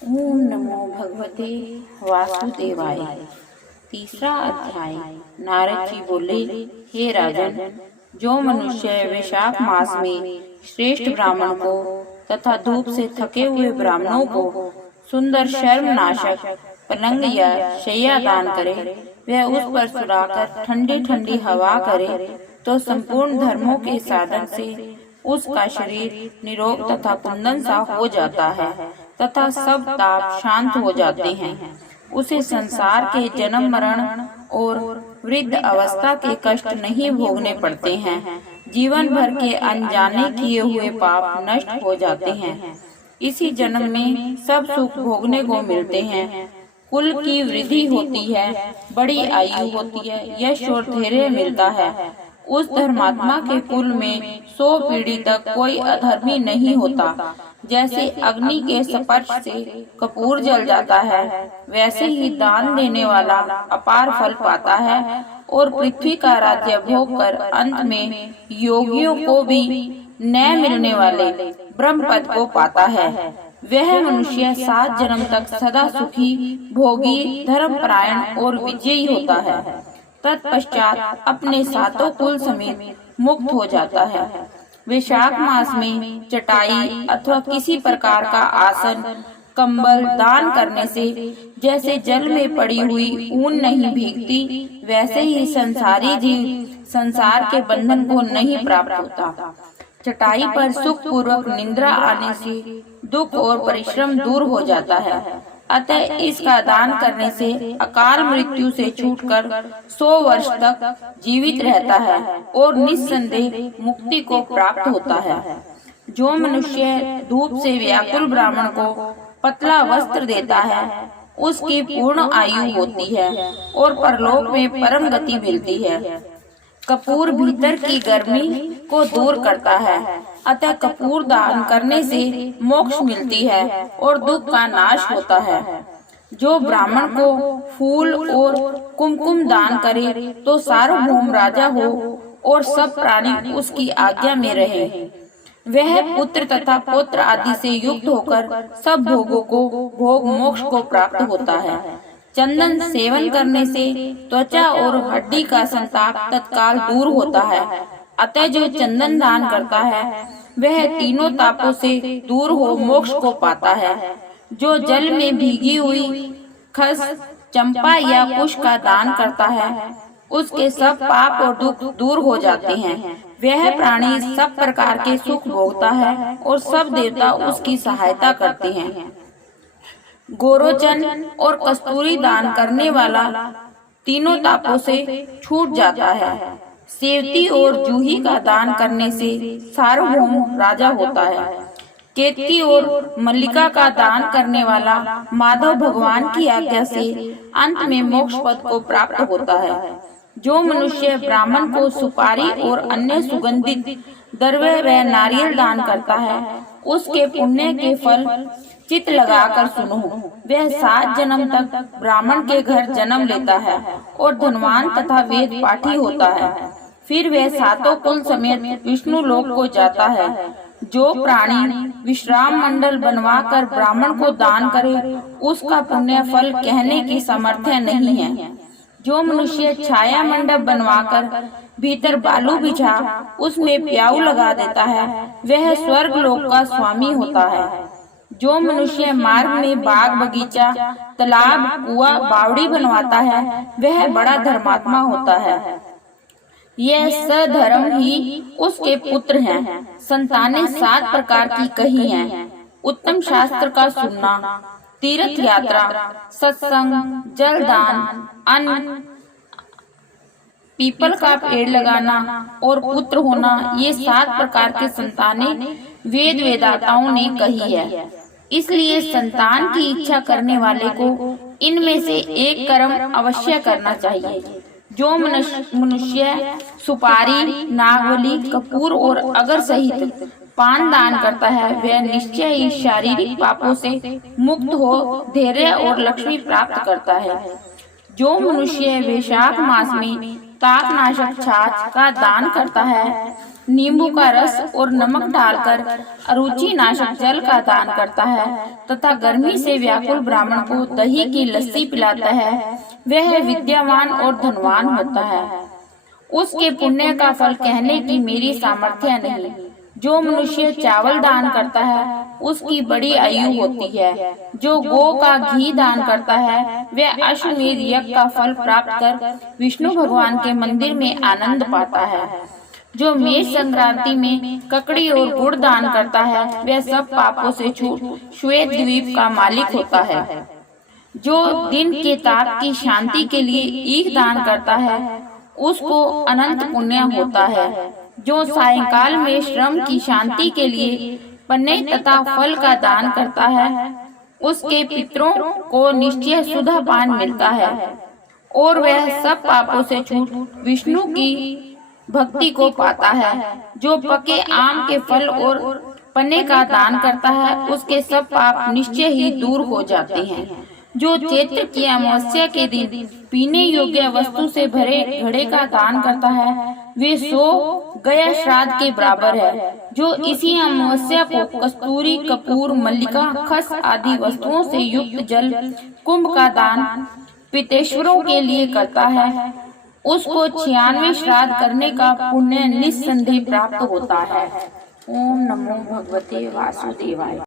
ओम नमो भगवते वासुदेवाय। तीसरा अध्याय। नारद जी बोले, हे राजन, जो मनुष्य वैशाख मास में श्रेष्ठ ब्राह्मण को तथा धूप से थके हुए ब्राह्मणों को सुंदर शर्मनाशक पलंग या शैया दान करे, वह उस पर सुलाकर ठंडी ठंडी हवा करे, तो संपूर्ण धर्मों के साधन से उसका शरीर निरोग तथा कुंदन सा हो जाता है तथा सब ताप शांत हो जाते हैं। उसे संसार के जन्म मरण और वृद्ध अवस्था के कष्ट नहीं भोगने पड़ते हैं। जीवन भर के अनजाने किए हुए पाप नष्ट हो जाते हैं। इसी जन्म में सब सुख भोगने को मिलते हैं। कुल की वृद्धि होती है, बड़ी आयु होती है, यश और धैर्य मिलता है। उस धर्मात्मा के कुल में 100 पीढ़ी तक कोई अधर्मी नहीं होता। जैसे अग्नि के स्पर्श से कपूर जल जाता है, वैसे ही दान देने वाला अपार फल पाता है और पृथ्वी का राज्य भोग कर अंत में योगियों को भी न मिलने वाले ब्रह्म पद को पाता है। वह मनुष्य 7 जन्म तक सदा सुखी, भोगी, धर्मपरायण और विजयी होता है। तत्पश्चात अपने 7 कुल समेत मुक्त हो जाता है। वैशाख मास में चटाई अथवा किसी प्रकार का आसन, कंबल दान करने से जैसे जल में पड़ी हुई ऊन नहीं भीगती, वैसे ही संसारी जीव संसार के बंधन को नहीं प्राप्त होता। चटाई पर सुख पूर्वक निद्रा आने से दुख और परिश्रम दूर हो जाता है। अतः इसका दान करने से अकाल मृत्यु से छूटकर 100 वर्ष तक जीवित रहता है और निस्संदेह मुक्ति को प्राप्त होता है। जो मनुष्य धूप से व्याकुल ब्राह्मण को पतला वस्त्र देता है, उसकी पूर्ण आयु होती है और परलोक में परम गति मिलती है। कपूर भीतर की गर्मी को दूर करता है, अतः कपूर दान करने से मोक्ष मिलती है और दुख का नाश होता है। जो ब्राह्मण को फूल और कुमकुम दान करे, तो सार्वभौम राजा हो और सब प्राणी उसकी आज्ञा में रहे। वह पुत्र तथा पौत्र आदि से युक्त होकर सब भोगों को भोग मोक्ष को प्राप्त होता है। चंदन सेवन करने से त्वचा और हड्डी का संताप तत्काल दूर होता है। अतः जो चंदन दान करता है, वह तीनों तापों से दूर हो मोक्ष को पाता है। जो जल में भीगी हुई खस, चंपा या कुश का दान करता है, उसके सब पाप और दुख दूर हो जाते हैं। वह प्राणी सब प्रकार के सुख भोगता है और सब देवता उसकी सहायता करते हैं। गोरोचन और कस्तूरी दान करने वाला तीनों तापों से छूट जाता है। सेवती और जूही का दान करने से सार्वभौम राजा होता है। केतकी और मल्लिका का दान करने वाला माधव भगवान की आज्ञा से अंत में मोक्ष पद को प्राप्त होता है। जो मनुष्य ब्राह्मण को सुपारी और अन्य सुगंधित द्रव्य व नारियल दान करता है, उसके पुण्य के फल चित लगाकर सुनो। वह 7 जन्म तक ब्राह्मण के घर जन्म लेता है और धनवान तथा वेद पाठी होता है। फिर वह 7 कुल समेत विष्णु लोक को जाता है। जो प्राणी विश्राम मंडल बनवाकर ब्राह्मण को दान करे, उसका पुण्य फल कहने की सामर्थ्य नहीं है। जो मनुष्य छाया मंडप बनवाकर भीतर बालू बिछा उसमें प्याऊ लगा देता है, वह स्वर्ग लोक का स्वामी होता है। जो मनुष्य मार्ग में बाग बगीचा, तालाब, कुआं, बावड़ी बनवाता है, वह बड़ा धर्मात्मा होता है। यह सधर्म ही उसके पुत्र हैं। संतानें 7 प्रकार की कही हैं। उत्तम शास्त्र का सुनना, तीर्थ यात्रा, सत्संग, जलदान, अन्न, पीपल का पेड़ लगाना और पुत्र होना, ये 7 प्रकार की संतानें वेद वेदाताओं ने कही है। इसलिए संतान की इच्छा करने वाले को इनमें से एक कर्म अवश्य करना चाहिए। जो मनुष्य सुपारी, नागवली, कपूर और अगर सहित पान दान करता है, वह निश्चय ही शारीरिक पापों से मुक्त हो धैर्य और लक्ष्मी प्राप्त करता है। जो मनुष्य वैशाख मास में तापनाशक छाछ का दान करता है, नींबू का रस और नमक डालकर अरुचि नाशक जल का दान करता है तथा गर्मी से व्याकुल ब्राह्मण को दही की लस्सी पिलाता है, वह विद्यावान और धनवान होता है। उसके पुण्य का फल कहने की मेरी सामर्थ्य नहीं। जो मनुष्य चावल दान करता है उसकी बड़ी आयु होती है। जो गौ का घी दान करता है वह अश्वमेध यज्ञ का फल प्राप्त कर विष्णु भगवान के मंदिर में आनंद पाता है। जो मेष संक्रांति में ककड़ी और गुड़ दान करता है वह सब पापों से छूट श्वेत द्वीप का मालिक होता है। जो दिन के ताप की शांति के लिए ईख दान करता है उसको अनंत पुण्य होता है। जो सायंकाल में श्रम की शांति के लिए पन्ने तथा फल का दान करता है उसके पितरों को निश्चय सुधा पान मिलता है और वह सब पापों से छूट विष्णु की भक्ति को पाता है। जो पके आम के फल और पन्ने का दान करता है उसके सब पाप निश्चय ही दूर हो जाते हैं। जो चैत्र की अमावस्या के दिन पीने योग्य वस्तु से भरे घड़े का दान करता है वे 100 गया श्राद्ध के बराबर है। जो इसी अमावस्या को कस्तूरी, कपूर, मल्लिका, खस आदि वस्तुओं से युक्त जल कुंभ का दान पितेश्वरों के लिए करता है उसको 96 श्राद्ध करने का पुण्य निस्संदेह प्राप्त होता है। ओम नमो भगवते वासुदेवाय।